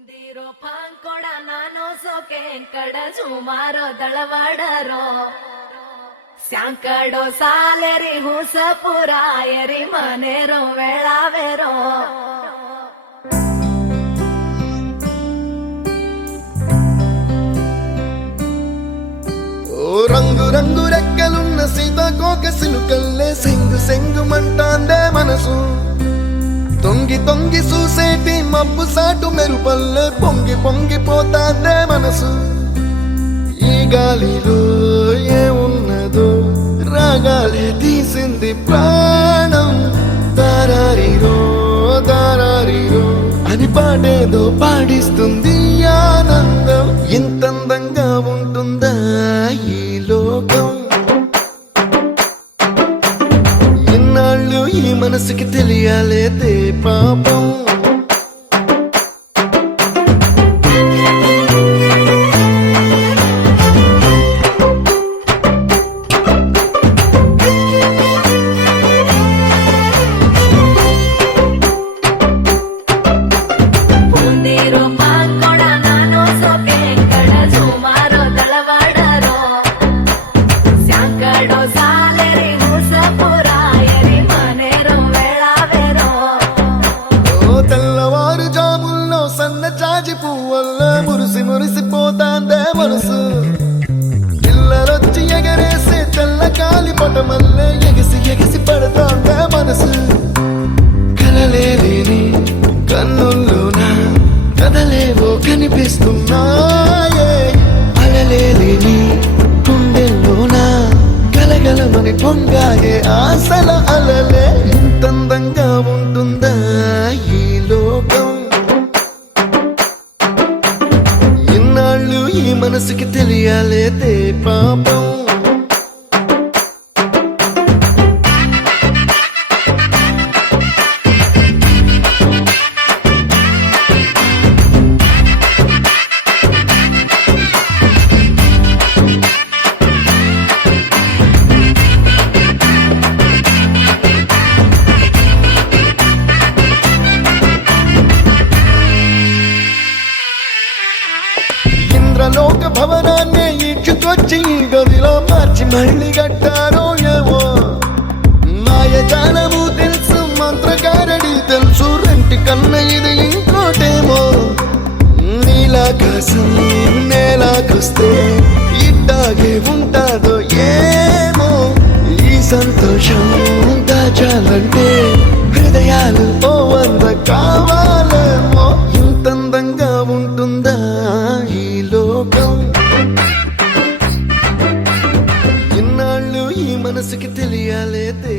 ಮುಂದಿರೋ ಪಾಂಕೊಡ ನಾನು ಸೋಕೆ ಕಡ ಸುಮಾರೋ ದಳವಾಡರೋ ಸ್ಯಾಂಕಡೋ ಸಾಲೆರಿ ಹುಸಪುರಾಯರಿ ಮನೆರೋ ವೇಳಾವೆರೋ రంగు రంగు రెక్కలున్న సీతాకోక సిలుకల్లే సెంగు సెంగు మంటాందే మనసు తొంగి తొంగి చూసేటి మబ్బు సాటు మెరుపల్లే పొంగి పొంగిపోతాందే మనసు ఈ గాలిలో ఏమున్నదో రాగాలే తీసింది ప్రాణం దారారిరో దారారిరో అని పాడేదో పాడిస్తుంది ఆనందం ఇంతందంగా ఉంటుందా ఈ లోకం ఇన్నాళ్ళు ఈ మనసుకి తెలియాలేదే పాపం ಮುಂದಿರೋ ಪಾಂಕೊಡ ನಾನು ಸೋಕೆ ಕಡ ಸುಮಾರೋ ದಳವಾಡರೋ ಸ್ಯಾಂಕಡೋ ಸಾಲೆರಿ ಹುಸಪುರಾಯರಿ ಮನೆರೋ ವೇಳಾವೆರೋ ఓ తెల్లవారు జాముల్లో సన్న జాజి పువ్వల్లో మురిసి మురిసిపోతాందే మనసు పిల్లలొచ్చి ఎగరేసే తెల్ల కాలి పటమల్లే ఎగిసి ఎగిసి పడతాందే మనసు కలలేని కన్నుల్లోన కదలేవో కనిపిస్తున్నాయే అలలేని గుండెల్లోన గలగలమని పొంగాయే ఆశల అలలే ఇంతందంగా ఉంటుందా ఈ లోకం ఇన్నాళ్ళు ఈ మనసుకి తెలియాలేదే పాపం ఇంద్రలోక భవనాన్ని ఈడ్చుకొచ్చి ఈ గదిలో మార్చి మళ్ళీ కట్టారో ఏమో మాయజాలము తెలుసు మంత్రకారడి తెలుసు రెంటి కన్న ఇది ఇంకోటేమో నీలాకాశం నేలాకొస్తే ఇట్టాగే ఉంటాదో ఏమో ఈ సంతోషం దాచాలంటే హృదయాలు ఓ వంద కావాలేమో ఇంతందంగా ఉంటుందా ఈ లోకం ఇన్నాళ్ళు ఈ మనసుకి తెలియాలేదే